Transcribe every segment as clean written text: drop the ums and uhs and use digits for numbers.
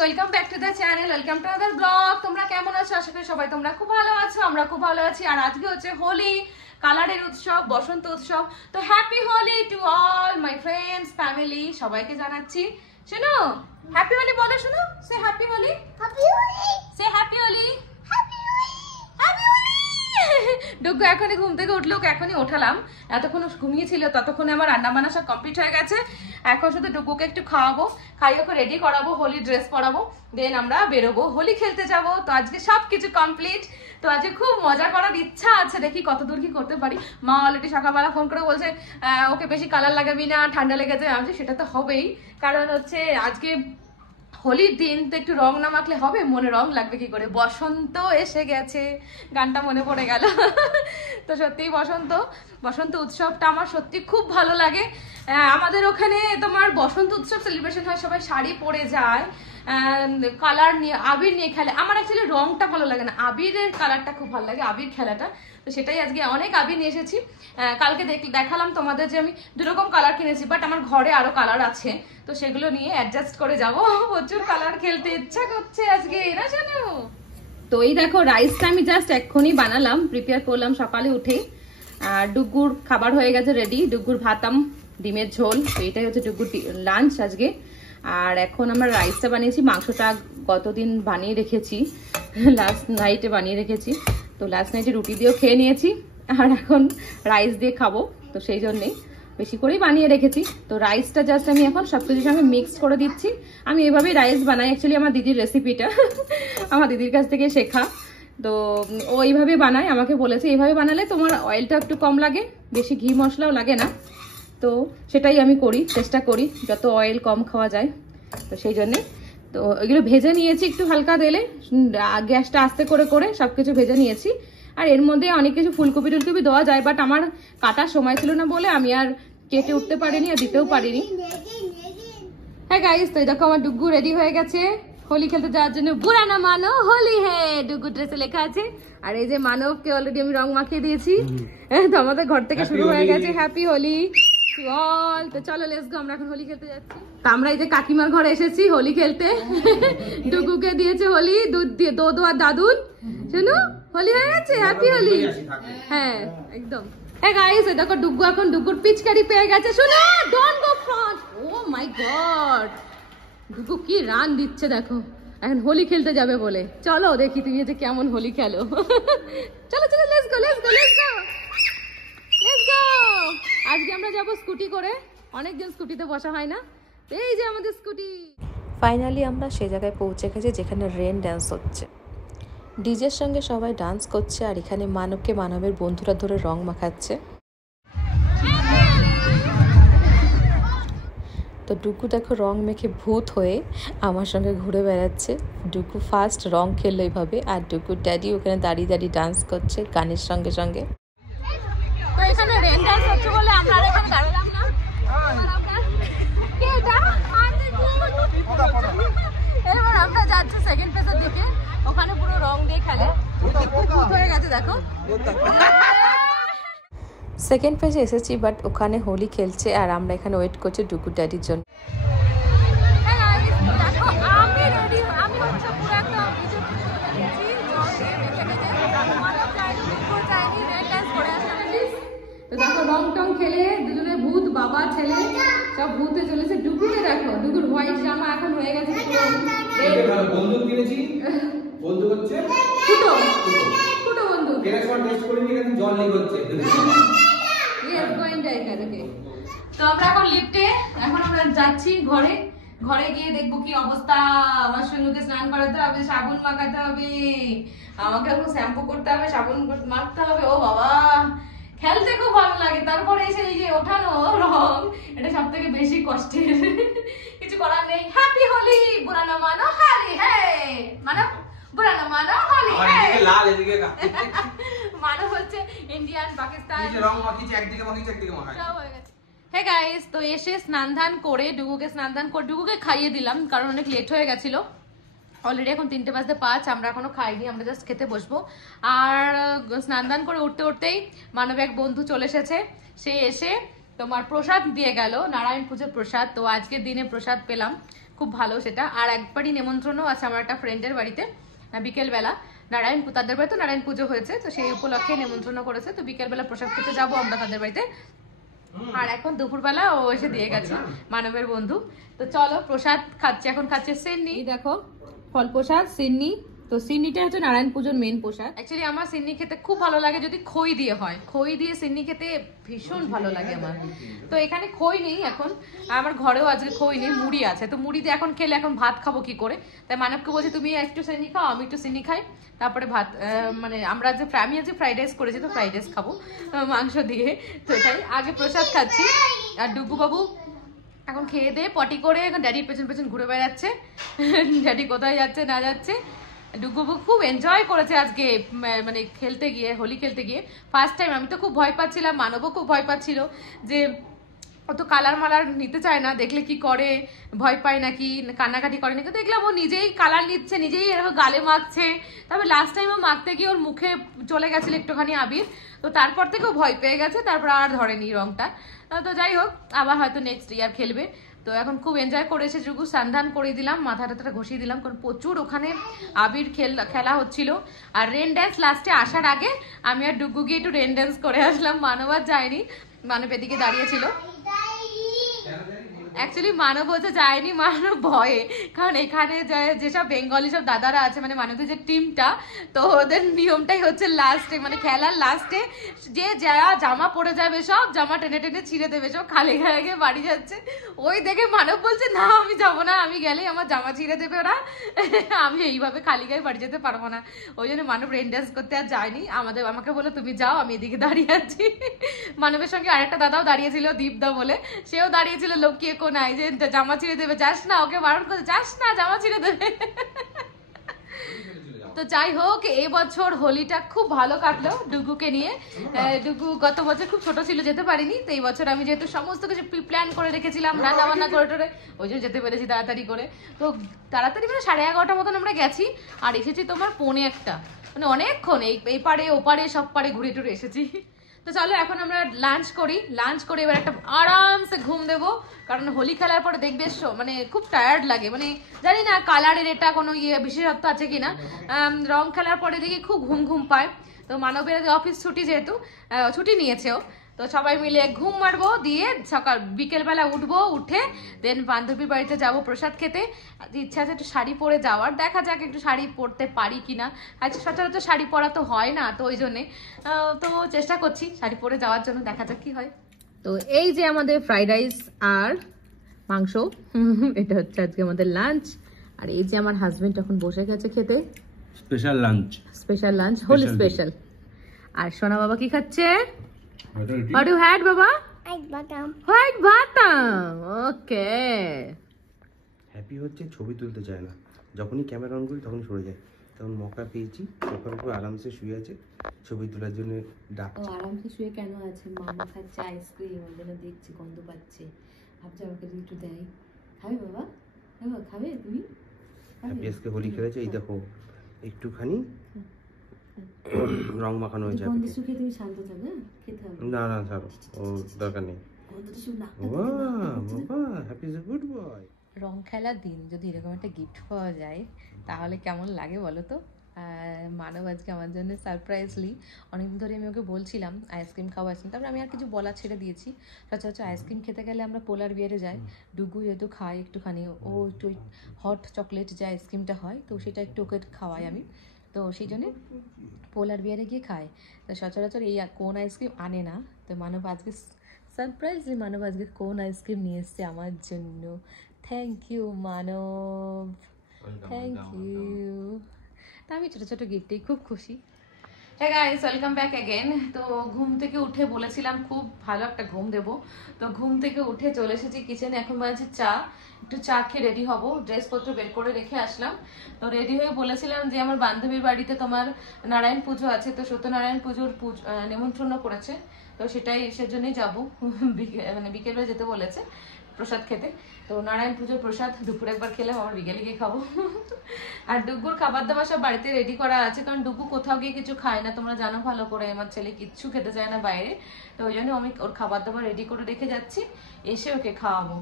Welcome back to the channel, welcome to other blog. তোমরা কেমন আছো? আশা করি সবাই তোমরা খুব ভালো আছো, আমরা খুব ভালো আছি। আর আজকে হচ্ছে হোলি, কালারের উৎসব, বসন্ত উৎসব। তো happy Holi to all my friends, family, সবাইকে জানাচ্ছি। শোনো, হ্যাপি হোলি বলো, শোনো, say happy Holi, happy Holi, say happy Holi, happy Holi, happy Holi. Dugu এখনই ঘুম থেকে উঠলো, এখনই ওঠালাম। এতক্ষণ ঘুমিয়েছিল, ততক্ষণে আমার রান্না বান্না সব কমপ্লিট হয়ে গেছে। এখন শুধু ডুগুকে একটু খাওয়াবো, খাইয়ে ওকে রেডি করাবো, হোলি ড্রেস পরাবো, দেন আমরা বেরোবো, হোলি খেলতে যাব। তো আজকে সবকিছু কমপ্লিট। তো আজকে খুব মজা করার ইচ্ছা আছে, দেখি কতদূর কি করতে পারি। মা অলরেডি সকালবেলা ফোন করে বলছে ওকে বেশি কালার লাগাবি না, ঠান্ডা লেগে যায়। আমি সেটা তো হবেই, কারণ হচ্ছে আজকে হোলির দিন, তো একটু রং না মাখলে হবে? মনে রং লাগবে কি করে? বসন্ত এসে গেছে, গানটা মনে পড়ে গেল। তো সত্যিই বসন্ত উৎসবটা আমার সত্যি খুব ভালো লাগে। আমাদের ওখানে তোমার বসন্ত উৎসব সেলিব্রেশন হয়, সবাই শাড়ি পরে যায়, কালার নিয়ে, আবির নিয়ে খেলে। আমার অ্যাকচুয়ালি রংটা ভালো লাগে না, আবিরের কালারটা খুব ভালো লাগে, আবির খেলাটা। তো সেটাই আজকে অনেক আবির নিয়ে এসেছি। কালকে দেখালাম তোমাদের যে আমি দুরকম কালার কিনেছি, বাট আমার ঘরে আরো কালার আছে, তো সেগুলো নিয়ে অ্যাডজাস্ট করে যাবো। প্রচুর কালার খেলতে ইচ্ছা করছে আজকে, না জানো? তো এই দেখো, রাইসটা আমি জাস্ট এক্ষুনি বানালাম, প্রিপেয়ার করলাম সকালে উঠে। আর ডুগুর খাবার হয়ে গেছে রেডি, ডুগুর ভাতাম, ডিমের ঝোল। তো এটাই হচ্ছে ডুগুর লাঞ্চ আজকে। আর এখন আমরা রাইসটা বানিয়েছি, মাংসটা গতদিন বানিয়ে রেখেছি, লাস্ট নাইটে বানিয়ে রেখেছি। তো লাস্ট নাইটে রুটি দিয়েও খেয়ে নিয়েছি, আর এখন রাইস দিয়ে খাবো, তো সেই জন্যেই বেশি করেই বানিয়ে রেখেছি। তো রাইসটা জাস্ট আমি এখন সবকিছুর সঙ্গে মিক্স করে দিচ্ছি। আমি এভাবেই রাইস বানাই, অ্যাকচুয়ালি আমার দিদির রেসিপিটা আমার দিদির কাছ থেকে শেখা। তো ও এইভাবে বানায়, আমাকে বলেছে এইভাবে বানালে তোমার অয়েলটা একটু কম লাগে, বেশি ঘি মশলাও লাগে না। তো সেটাই আমি করি, চেষ্টা করি যত অয়েল কম খাওয়া যায়। তো সেই জন্যে তো এগুলো ভেজে নিয়েছি একটু হালকা তেলে, গ্যাসটা আস্তে করে করে সবকিছু ভেজে নিয়েছি। আর এর মধ্যে অনেক কিছু ফুলকপি টুলকপি দেওয়া যায়, বাট আমার কাটার সময় ছিল না বলে আমি আর কেটে উঠতে পারিনি আর দিতেও পারিনি। হ্যাঁ গাইস, তো দেখো আমার ডুগু রেডি হয়ে গেছে হোলি খেলতে যাওয়ার জন্য। বুড়া না মানো হোলি হে, ডুগু ড্রেসে লেখা আছে। আর এই যে মানবকে অলরেডি আমি রং মাখিয়ে দিয়েছি। তো আমাদের ঘর থেকে শুরু হয়ে গেছে হ্যাপি হোলি অল। তো চলো লেটস গো, আমরা এখন হোলি খেলতে যাচ্ছি। তো আমরা এই যে কাকিমার ঘরে এসেছি হোলি খেলতে। ডুগুকে দিয়েছে হোলি, দুধ দিয়ে দোদো আর দাদুন। শুনো, হোলি হয়ে গেছে, হ্যাপি হোলি। হ্যাঁ একদম। হ্যাঁ গাইস, দেখো ডুগু এখন ডুগুর পিচকারি পেয়ে গেছে। শুনো, don't go front. Oh my god, Dugu কি রান দিচ্ছে দেখো, এখন হোলি খেলতে যাবে বলে। চলো দেখি তুমি যে কেমন হোলি খেলো। চলো চলো, let's go let's go let's go let's go. আজকে আমরা যাবো স্কুটি করে, অনেকদিন স্কুটিতে বসা হয় না। এই যে আমাদের স্কুটি। ফাইনালি আমরা সে জায়গায় পৌঁছে গেছি যেখানে রেন ডান্স হচ্ছে, ডিজের সঙ্গে সবাই ডান্স করছে। আর এখানে মানবকে মানবের বন্ধুরা ধরে রং মাখাচ্ছে। তো ডুগু দেখো রং মেখে ভূত হয়ে আমার সঙ্গে ঘুরে বেড়াচ্ছে। ডুগু ফার্স্ট রং খেললো এইভাবে, আর ডুগুর ড্যাডি ওখানে দাঁড়িয়ে দাঁড়িয়ে ডান্স করছে গানের সঙ্গে সঙ্গে। তো এখানে রেন ডান্স হচ্ছে বলে আমরা এখানে দাঁড়ালাম না। এবার আমরা যাচ্ছি সেকেন্ড ফেজের দিকে, ওখানে পুরো রং দিয়ে খেলে। ভূত হয়ে গেছে দেখো। সেকেন্ড ফেজে এসেছি, বাট ওখানে হোলি খেলছে আর আমরা এখানে ওয়েট করছি ডুগু ড্যাডির জন্য। দেখো রং টং খেলে দুজনে ভূত, বাবা ছেলে সব ভূতে চলেছে। ডুগুকে দেখো, ডুগুর হোয়াইট জামা এখন হয়ে গেছে বন্দুক কিনেছি, বন্দুক হচ্ছে ফুটো ফুটো বন্দুক। কেনার সময় টেস্ট করিনি, কিন্তু জল লিক হচ্ছে। Yes, going die কারকে। তো আমরা এখন লিফটে, এখন আমরা যাচ্ছি ঘরে। ঘরে গিয়ে দেখবো কি অবস্থা। আমার সঙ্গে স্নান করাতে হবে, সাবুন মাখাতে হবে, আমাকে এখন শ্যাম্পু করতে হবে, সাবুন মাখতে হবে। ও বাবা, খেলতে খুব ভালো লাগে, তারপরে এসে এই যে ওঠানো রং, এটা সব থেকে বেশি কষ্টের। কিছু করার নেই। হ্যাপি হোলি, বুড়া না মানো হোলি হে, মানো বুড়া না মানো হোলি হে। লাল এদিকে মানো হচ্ছে ইন্ডিয়ান, পাকিস্তান, এই যে রং মাখিয়েছে, একদিকে মাখিয়েছে একদিকে মাখায় সব হয়ে গেছে। হে গাইস, তো এসে স্নান ধান করে ডুগুকে স্নান ধান করে ডুগুকে খাইয়ে দিলাম, কারণ অনেক লেট হয়ে গেছিল। অলরেডি এখন 3:05, আমরা এখনো খাইনি, আমরা জাস্ট খেতে বসবো। আর স্নান দান করে উঠতে উঠতেই মানব এক বন্ধু চলে এসেছে। সে এসে তোমার প্রসাদ দিয়ে গেল, নারায়ণ পুজোর প্রসাদ। তো আজকের দিনে প্রসাদ পেলাম, খুব ভালো সেটা। আর একবারই নেমন্ত্রণও আছে আমার একটা ফ্রেন্ডের বাড়িতে বিকেলবেলা, নারায়ণপুর, তাদের বাড়িতে নারায়ণ পুজো হয়েছে, তো সেই উপলক্ষে নেমন্ত্রণ করেছে, তো বিকেলবেলা প্রসাদ খেতে যাবো আমরা তাদের বাড়িতে। আর এখন দুপুরবেলা ও এসে দিয়ে গেছে, মানবের বন্ধু। তো চলো প্রসাদ খাচ্ছে, এখন খাচ্ছে সিন্নি, দেখো ফল প্রসাদ সিন্নি। তো সিন্নিটা হচ্ছে নারায়ণ পুজোর মেন প্রসাদ। অ্যাকচুয়ালি আমার সিন্নি খেতে খুব ভালো লাগে যদি খই দিয়ে হয়, খই দিয়ে সিন্নি খেতে ভীষণ ভালো লাগে আমার। তো এখানে খই নেই এখন, আমার ঘরেও আজকে খই নেই, মুড়ি আছে। তো মুড়ি দিয়ে এখন খেলে এখন ভাত খাবো কি করে, তাই মানবকে বলছি তুমি একটু সিন্নি খাও, আমি একটু সিন্নি খাই, তারপরে ভাত। মানে আমি আজকে ফ্রাইড রাইস করেছি, তো ফ্রাইড রাইস খাবো মাংস দিয়ে। তো এটাই আগে প্রসাদ খাচ্ছি। আর ডুগু বাবু এখন খেয়ে দিয়ে পটি করে এখন ড্যাডির পেছন পেছন ঘুরে বেড়াচ্ছে। ড্যাডি কোথায় যাচ্ছে না যাচ্ছে। ডুগু খুব এনজয় করেছে আজকে, মানে খেলতে গিয়ে, হোলি খেলতে গিয়ে ফার্স্ট টাইম। আমি তো খুব ভয় পাচ্ছিলাম, মানবও খুব ভয় পাচ্ছিল যে ও তো কালার মালার নিতে চায় না, দেখলে কি করে, ভয় পায় নাকি, কান্নাকাটি করে নাকি। দেখলাম ও নিজেই কালার নিচ্ছে, নিজেই এরকম গালে মাখছে। তারপর লাস্ট টাইম ও মাখতে গিয়ে ওর মুখে চলে গেছিল একটুখানি আবির, তো তারপর থেকে ও ভয় পেয়ে গেছে, তারপর আর ধরেনি রংটা। তো যাই হোক, আবার হয়তো নেক্সট ইয়ার খেলবে। তো এখন খুব এনজয় করেছে যুগু, স্নান করে দিলাম, মাথাটা ঘষিয়ে দিলাম, কারণ প্রচুর ওখানে আবির খেলা হচ্ছিল। আর রেন ড্যান্স লাস্টে আসার আগে আমি আর ডুগু গিয়ে একটু রেন ড্যান্স করে আসলাম, মানব আর যায়নি, মানব এদিকে দাঁড়িয়েছিল। অ্যাকচুয়ালি মানব হচ্ছে যায়নি, মানব ভয়ে, কারণ এখানে যেসব বেঙ্গলি সব দাদারা আছে, মানে মানবের যে টিমটা, তো ওদের নিয়মটাই হচ্ছে লাস্টে, মানে খেলার লাস্টে যে যা জামা পরে যাবে সব জামা টেনে টেনে ছিঁড়ে দেবে, সব খালি গায়ে গিয়ে বাড়ি যাচ্ছে। ওই দেখে মানব বলছে না আমি যাবো না, আমি গেলেই আমার জামা ছিঁড়ে দেবে ওরা, আমি এইভাবে খালি গায়ে বাড়ি যেতে পারবো না। ওই জন্য মানব রেন ডান্স করতে আর যায়নি। আমাকে বলে তুমি যাও, আমি এদিকে দাঁড়িয়ে আছি। মানবের সঙ্গে আরেকটা দাদাও দাঁড়িয়েছিল, দীপদা বলে, সেও দাঁড়িয়েছিল লক্ষ্মী নাই যে জামা ছিঁড়ে দেবে, যাস না, ওকে বারণ করে যাস না, জামা ছিঁড়ে দেবে। তো যাই হোক, এবছর হোলিটা খুব ভালো কাটলো ডুগুকে নিয়ে। ডুগু গত বছর খুব ছোট ছিল, যেতে পারিনি, তো এই বছর আমি যেহেতু সমস্ত কিছু প্ল্যান করে রেখেছিলাম, রান্না বান্না করে টোরে, ওই জন্য যেতে পেরেছি তাড়াতাড়ি করে। তো তাড়াতাড়ি মানে 11:30 মতন আমরা গেছি, আর এসেছি তোমার 1:45, মানে অনেকক্ষণ এই পারে ওপারে সব পারে ঘুরে টুরে এসেছি। তো চলো এখন আমরা লাঞ্চ করি, লাঞ্চ করে এবার একটা আরামসে ঘুম দেবো, কারণ হোলি খেলার পরে দেখবে মানে খুব টায়ার্ড লাগে, মানে জানি না কালারের এটা কোনো বিশেষত্ব আছে কিনা, রং খেলার পরে দেখি খুব ঘুম ঘুম পায়। তো মানবের অফিস ছুটি, যেহেতু ছুটি নিয়েছেও, তো সবাই মিলে ঘুম মারবো, দিয়ে বিকেলবেলা উঠবো, উঠে দেন বান্ধবীর বাড়িতে যাব প্রসাদ খেতে। ইচ্ছা আছে একটু শাড়ি পরে যাওয়ার, দেখা যাক একটু শাড়ি পরতে পারি কিনা। আচ্ছা সচরাচর শাড়ি পরা তো হয় না, তো ওই জন্যে তো চেষ্টা করছি শাড়ি পরে যাওয়ার জন্য, দেখা যাক কি হয়। তো এই যে আমাদের ফ্রাইড রাইস আর মাংস, এটা হচ্ছে আজকে আমাদের লাঞ্চ। আর এই যে আমার হাজবেন্ড এখন বসে গেছে খেতে, স্পেশাল লাঞ্চ, হোলি স্পেশাল। আর সোনা বাবা কি খাচ্ছে? What you had, Baba? White batam. Okay. Happy হচ্ছে ছবি তুলতে চায় না, যখনই ক্যামেরা অন করি তখন সরে যায়। তখন মকা পেয়েছি, সোফার উপর আরামসে শুয়ে আছে, ছবি তোলার জন্য ডাকছে। আরামসে শুয়ে কেন আছে? মামা খাচ্ছে আইসক্রিম, ওই জন্য দেখছি গন্ধ পাচ্ছে, ভাবছি আমাকে যদি একটু দেয়। খাবে বাবা? বাবা খাবে তুমি? হ্যাপি আজকে হোলি খেলেছে, এই দেখো একটুখানি রং মাখানো হয়ে যাবে। গন্ধ শুকিয়ে তুমি শান্ত থাকো, হ্যাঁ খেতে হবে না না ছাড়ো, ও দরকার নেই। গন্ধটা শুক না। বাবা Happy is a good boy. রং খেলার দিন যদি এরকম একটা গিফট পাওয়া যায় তাহলে কেমন লাগে বলো তো? মানব আজকে আমার জন্য সারপ্রাইজলি, অনেকদিন ধরে আমি ওকে বলছিলাম আইসক্রিম খাওয়া আইসক্রিম, তারপরে আমি আর কিছু বলা ছেড়ে দিয়েছি। সচরাচর আইসক্রিম খেতে গেলে আমরা পোলার বিয়ারে যাই, ডুগু যেহেতু খায় একটুখানি, ও একটু হট চকলেট যে আইসক্রিমটা হয়, তো সেটা একটু ওকে খাওয়াই আমি, তো সেই জন্যে পোলার বিয়ারে গিয়ে খায়। তো সচরাচর এই কোন আইসক্রিম আনে না, তো মানব আজকে সারপ্রাইজলি মানব আজকে কোন আইসক্রিম নিয়ে এসছে আমার জন্য। Thank you Manab, thank you. তা আমি ছোটো ছোটো গিফটেই খুব খুশি। হ্যাঁ গাইস, ওয়েলকাম ব্যাক অ্যাগেন। তো ঘুম থেকে উঠে বলেছিলাম খুব ভালো একটা ঘুম দেবো, তো ঘুম থেকে উঠে চলে এসেছি কিচেনে, এখন বাজছে চা, একটু চা খেয়ে রেডি হব, ড্রেসপত্র বের করে রেখে আসলাম। তো রেডি হয়ে বলেছিলাম যে আমার বান্ধবীর বাড়িতে তোমার নারায়ণ পুজো আছে, তো সত্যনারায়ণ পুজোর নেমন্ত্রণ করেছে, তো সেজন্যই যাবো, মানে বিকেলবেলা যেতে বলেছে প্রসাদ খেতে। তো নারায়ণ পুজোর প্রসাদ দুপুরে একবার খেলাম, আবার বিকেলে গিয়ে খাবো। আর ডুগুর খাবার দাবার সব বাড়িতে রেডি করা আছে, কারণ ডুগু কোথাও গিয়ে কিছু খায় না, তোমরা জানো ভালো করে, আমার ছেলে কিচ্ছু খেতে চায় না বাইরে, তো ওই জন্য আমি ওর খাবার দাবার রেডি করে রেখে যাচ্ছি, এসে ওকে খাওয়াবো।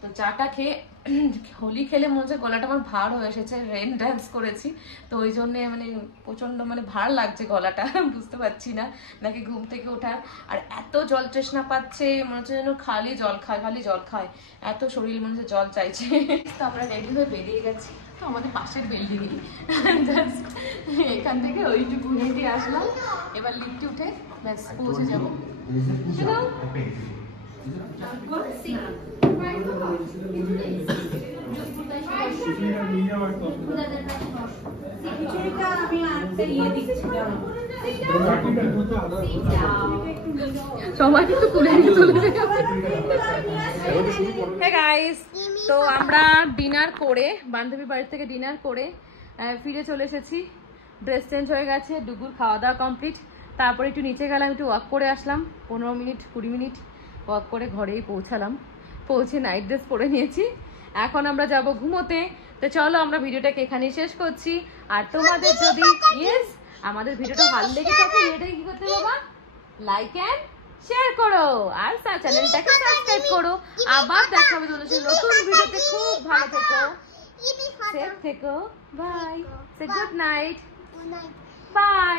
তো চাটা খেয়ে হোলি খেলে মনে হচ্ছে গলাটা আমার ভার হয়ে এসেছে, রেন ড্যান্স করেছি তো ওই জন্যে মানে প্রচন্ড মানে ভার লাগছে গলাটা, বুঝতে পারছি না নাকি ঘুম থেকে ওঠার। আর এত জল তৃষ্ণা পাচ্ছে, মনে হচ্ছে যেন খালি জল খায়, এত শরীর মনে হচ্ছে জল চাইছে। তো আমরা রেডি হয়ে বেরিয়ে গেছি, তো আমাদের পাশের বিল্ডিংয়ে জাস্ট এখান থেকে ওইটুকু হেঁটে আসলাম, এবার লিফটে উঠে ব্যাস পৌঁছে যাবো। সবাই কিন্তু তুলে নিয়ে চলে গাইস। তো আমরা ডিনার করে, বান্ধবীর বাড়ি থেকে ডিনার করে ফিরে চলে এসেছি। ড্রেস চেঞ্জ হয়ে গেছে, দুপুর খাওয়া দাওয়া কমপ্লিট। তারপরে একটু নিচে গেলাম, একটু ওয়াক করে আসলাম, 15 মিনিট 20 মিনিট ওয়াক করে ঘরেই পৌঁছালাম। পৌঁছে নাইট ড্রেস পরে নিয়েছি, এখন আমরা যাব ঘুমোতে। তো চলো আমরা ভিডিওটাকে এখানেই শেষ করছি। আর তোমাদের যদি আমাদের ভিডিওটা ভালো লেগে থাকে, এটাই কি করতে বাবা, লাইক এন্ড শেয়ার করো আর চ্যানেলটাকে সাবস্ক্রাইব করো। আবার দেখা হবে তোমাদের নতুন ভিডিওতে। খুব ভালো থেকো, সেফ থেকো, bye, say good night, by.